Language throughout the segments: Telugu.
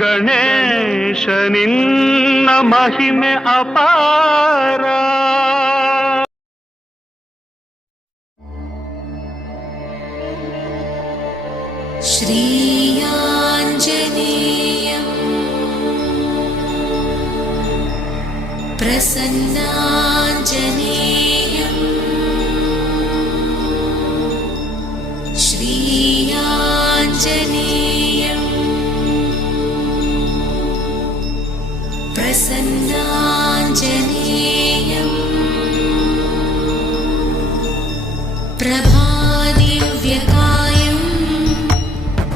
ಗಣೇಶ ನಿನ್ನ ಮಹಿಮೆ ಅಪಾರ. ಶ್ರೀಯಾಂಜನೇಯಂ ಪ್ರಸನ್ನಾಂಜನೇಯಂ ಶ್ರೀಯಾಂಜನೇಯಂ प्रसन्नाञ्जनेयं प्रभादिव्यकायं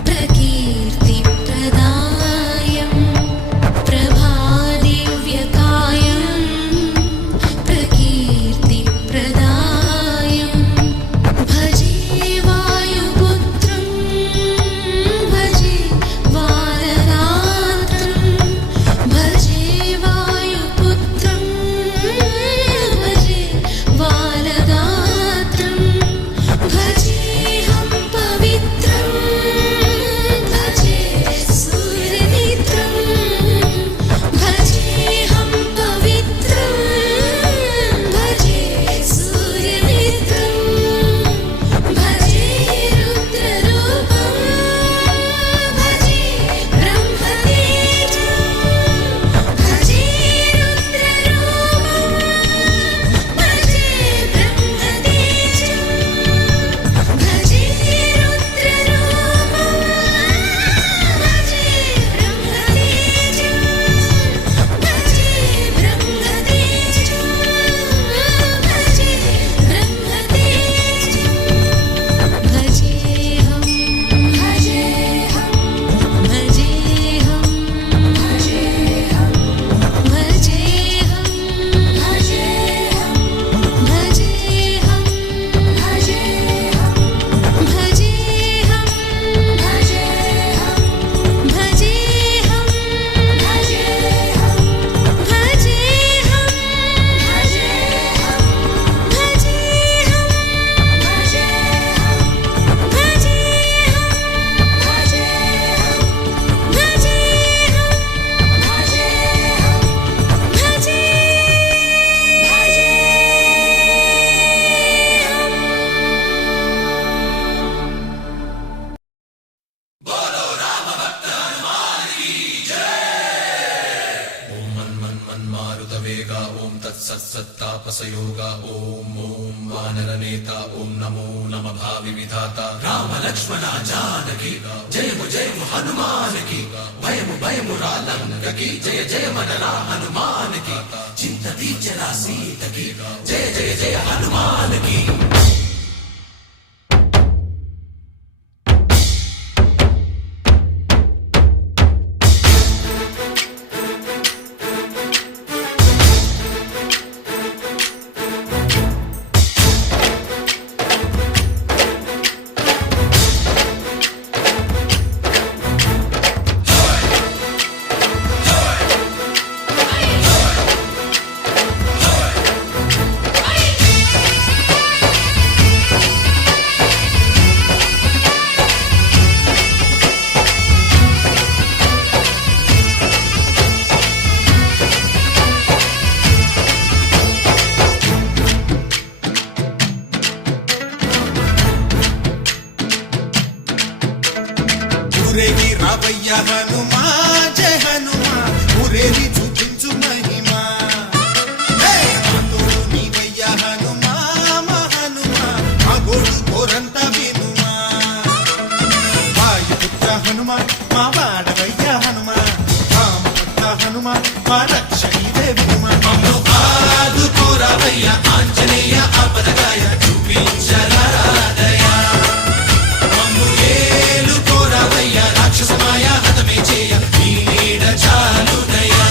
प्रकीर्तिप्रदायं प्रभादिव्यकायं प्रकीर्तिप्रदायं भजे वायुपुत्रं भजे बालरात्रं भजे ओम तत्सत्तापसयोगा ओम ओम वानरनेता ओम नमो नम भावि विधाता राम लक्ष्मण जानकी जय हनुमान की भयमु रालंक की जय जय मनरा हनुमान की चिंतती चला सीत की जय जय हनुमान की. ఊరేగి రావయ్య హనుమా జయ హనుమా ఊరేగి చూపించు మహిమా తోడు నీవయ్య హనుమా మా హనుమా మా గోడు కోరంత వినుమా వాయుపుత్ర హనుమా మా వాడవయ్య హనుమా రామపుత్ర హనుమా మా రక్షణీదే వినుమా మమ్ము ఆదుకోరావయ్య ఆంజనేయ ఆపదగాయ చూపించరాదయ రాక్షసమాయా హతమే చేయ నీ నీడ చాలుదయా.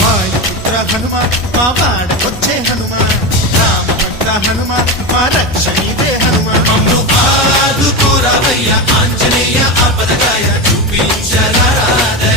వాయుపుత్ర హనుమ మా వాడకొచ్చే హనుమ రామభక్త హనుమ మా రక్షణీదే హనుమ మమ్ము ఆదుకోరావయ్య ఆంజనేయ ఆపదగాయ చూపించరాదయ